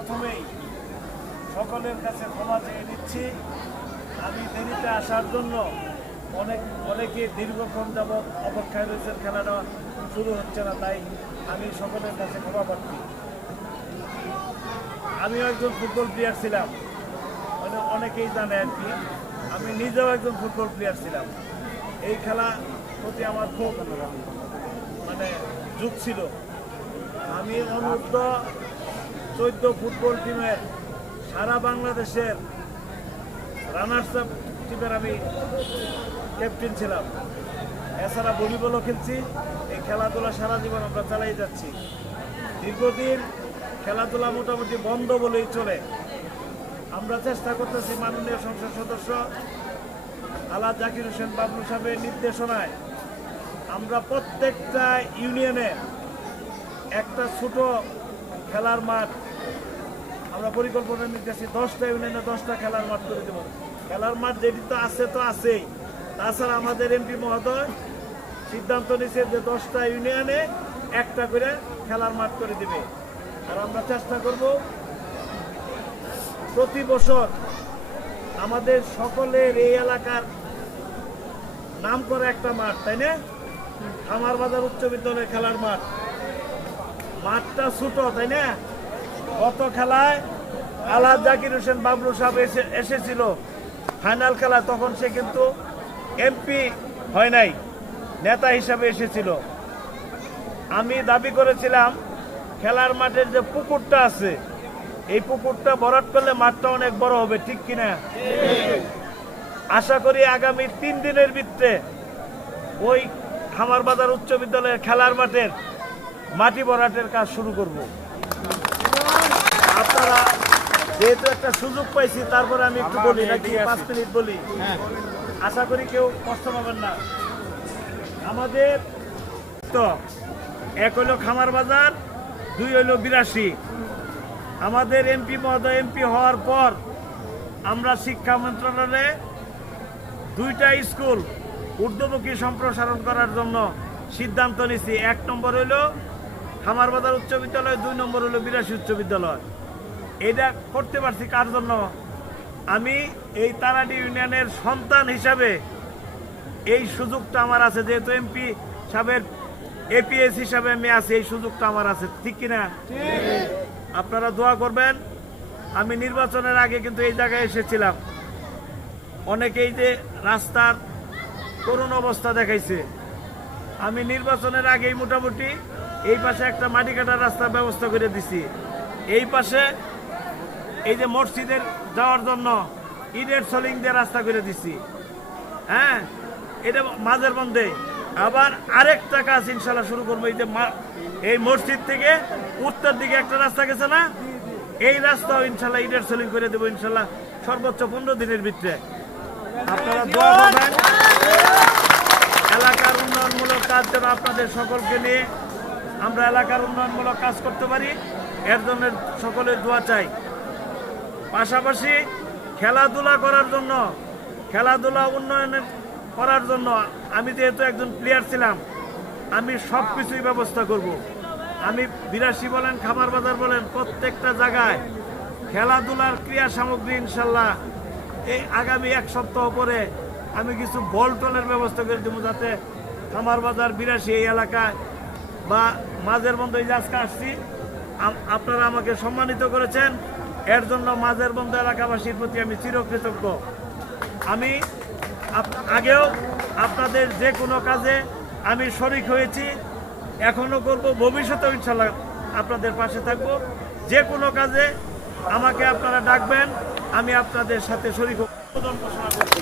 প্রথমেই সকলের কাছে ক্ষমা চেয়ে নিচ্ছি। আমি দেরিতে আসার জন্য অনেকে দীর্ঘক্ষণ যাবৎ অপেক্ষায় রয়েছেন, খেলাটা শুরু হচ্ছে না, তাই আমি সকলের কাছে ক্ষমা প্রার্থী। আমিও একজন ফুটবল প্লেয়ার ছিলাম, অনেকেই জানে আর কি। আমি নিজেও একজন ফুটবল প্লেয়ার ছিলাম। এই খেলা প্রতি আমার খুব যুগ ছিল। আমি অনূর্ধ্ব 14 ফুটবল টিমের সারা বাংলাদেশের রানার্স আপ টিমের আমি ক্যাপ্টেন ছিলাম। এছাড়া ভলিবলও খেলছি। এই খেলাধুলা সারা জীবন আমরা চালাই যাচ্ছি। দীর্ঘদিন খেলাধুলা মোটামুটি বন্ধ বলেই চলে। আমরা চেষ্টা করতেছি মাননীয় সংসদ সদস্য আলা জাকির হোসেন বাবলু সাহেবের নির্দেশনায় আমরা প্রত্যেকটা ইউনিয়নে একটা ছোট খেলার মাঠ আমরা পরিকল্পনা নিতেছি। 10টা ইউনিয়নে 10টা খেলার মাঠ করে দেব। খেলার মাঠ যেটি তো আছেই। তাছাড়া আমাদের এমপি মহোদয় সিদ্ধান্ত নিয়েছে যে 10টা ইউনিয়নে একটা করে খেলার মাঠ করে দেবে। আর আমরা চেষ্টা করব প্রতি বছর আমাদের সকলের এই এলাকার নাম করে একটা মাঠ, তাই না? খামার বাজার উচ্চ বিদ্যালয়ের খেলার মাঠটা ছোট, তাই না? গত খেলায় আলা জাকির হোসেন বাবলু সাহেব এসেছিল ফাইনাল খেলা, তখন সে কিন্তু এমপি হয় নাই, নেতা হিসাবে এসেছিল। আমি দাবি করেছিলাম খেলার মাঠের যে পুকুরটা আছে এই পুকুরটা ভরাট করলে মাঠটা অনেক বড় হবে, ঠিক কিনা? আশা করি আগামী 3 দিনের ভিতরে ওই খামার বাজার উচ্চ বিদ্যালয়ের খেলার মাঠের মাটি ভরাটের কাজ শুরু করব। আপনারা যেহেতু একটা সুযোগ পাইছি, তারপরে আমি একটু বলি নাকি 5 মিনিট বলি। আশা করি কেউ কষ্ট পাবেন না। আমাদের তো 1 হইল খামার বাজার, 2 হইল 82। আমাদের এমপি মহোদয় এমপি হওয়ার পর আমরা শিক্ষা মন্ত্রণালয়ে 2টা স্কুল ঊর্ধ্বমুখী সম্প্রসারণ করার জন্য সিদ্ধান্ত নিয়েছি। 1 নম্বর হইল খামার বাজার উচ্চ বিদ্যালয়, 2 নম্বর হইল 82 উচ্চ বিদ্যালয়। এটা করতে পারছি কার জন্য? আমি এই তারাডি ইউনিয়নের সন্তান হিসাবে এই সুযোগটা আমার আছে, যেহেতু এমপি সাহেবের এপিএস হিসাবে আমি আছি, এই সুযোগটা আমার আছে, ঠিক কিনা? আপনারা দোয়া করবেন। আমি নির্বাচনের আগে কিন্তু এই জায়গায় এসেছিলাম। অনেকেই যে রাস্তার করুণ অবস্থা দেখাইছে, আমি নির্বাচনের আগেই মোটামুটি এই পাশে একটা মাটি কাটার রাস্তার ব্যবস্থা করে দিছি। এই পাশে এই যে মসজিদের যাওয়ার জন্য ইটের সলিং দিয়ে রাস্তা করে দিছি। হ্যাঁ, এটা মাঝের বন্ধে। আবার আরেকটা কাজ ইনশাল্লাহ শুরু করবো। এই যে এই মসজিদ থেকে উত্তর দিকে একটা রাস্তা গেছে না, এই রাস্তাও ইনশাল্লাহ ইটের সলিং করে দেবো ইনশাল্লাহ সর্বোচ্চ 15 দিনের ভিতরে। আপনারা দোয়া করবেন এলাকার উন্নয়নমূলক কাজ যেন আপনাদের সকলকে নিয়ে আমরা এলাকার উন্নয়নমূলক কাজ করতে পারি, এর জন্য সকলের দোয়া চাই। পাশাপাশি খেলাধুলা করার জন্য, খেলাধুলা উন্নয়ন করার জন্য আমি যেহেতু একজন প্লেয়ার ছিলাম, আমি সব কিছুই ব্যবস্থা করব। আমি 82 বলেন, খামার বাজার বলেন, প্রত্যেকটা জায়গায় খেলাধুলার ক্রিয়া সামগ্রী ইনশাল্লাহ এই আগামী 1 সপ্তাহ পরে আমি কিছু বল টলের ব্যবস্থা করে দেবো, যাতে খামার বাজার 82 এই এলাকায় বা মাঝের বন্ধ এই আজকে আসছি, আপনারা আমাকে সম্মানিত করেছেন, এর জন্য মাঝের বন্ধ এলাকাবাসীর প্রতি আমি চিরকৃতজ্ঞ। আমি আগেও আপনাদের যে কোনো কাজে আমি শরিক হয়েছি, এখনো করব, ভবিষ্যতেও ইনশাল্লাহ আপনাদের পাশে থাকব। যে কোনো কাজে আমাকে আপনারা ডাকবেন, আমি আপনাদের সাথে শরিক ঘোষণা করছি।